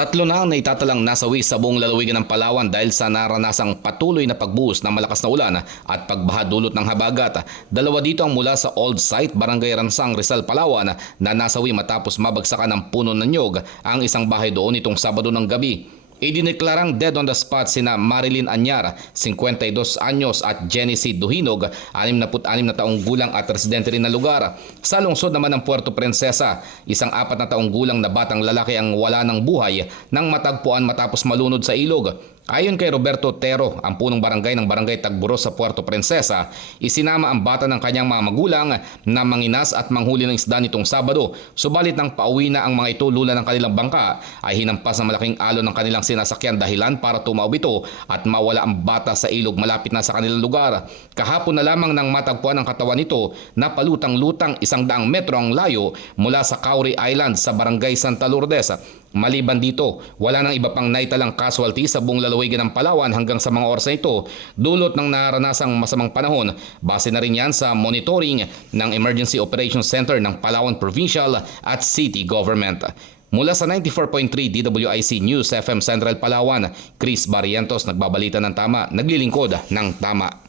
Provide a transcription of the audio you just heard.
Tatlo na ang naitatalang nasawi sa buong lalawigan ng Palawan dahil sa naranasang patuloy na pagbuhos ng malakas na ulan at pagbaha dulot ng habagat. Dalawa dito ang mula sa Old Site, Barangay Ransang, Rizal, Palawan na nasawi matapos mabagsakan ng puno ng nyog ang isang bahay doon itong Sabado ng gabi. Idineklarang dead on the spot sina Marilyn Anyar, 52 anyos at C. Duhinog, 66 na taong gulang at residente rin ng lugar. Sa lungsod naman ng Puerto Princesa, isang apat na taong gulang na batang lalaki ang wala ng buhay nang matagpuan matapos malunod sa ilog. Ayon kay Roberto Tero, ang punong barangay ng Barangay Tagburos sa Puerto Princesa, isinama ang bata ng kanyang mga magulang na manginas at manghuli ng isda nitong Sabado. Subalit nang pauwi na ang mga ito lula ng kanilang bangka, ay hinampas ng malaking alon ng kanilang sinasakyan dahilan para tumaob ito at mawala ang bata sa ilog malapit na sa kanilang lugar. Kahapon na lamang nang matagpuan ang katawan nito na palutang-lutang isang daang metro ang layo mula sa Cowrie Island sa Barangay Santa Lourdes. Maliban dito, wala nang iba pang naitalang casualty sa buong lalawigan ng Palawan hanggang sa mga oras na ito, dulot ng naranasang masamang panahon. Base na rin yan sa monitoring ng Emergency Operations Center ng Palawan Provincial at City Government. Mula sa 94.3 DWIC News FM Central Palawan, Chris Barrientos nagbabalita ng tama, naglilingkod ng tama.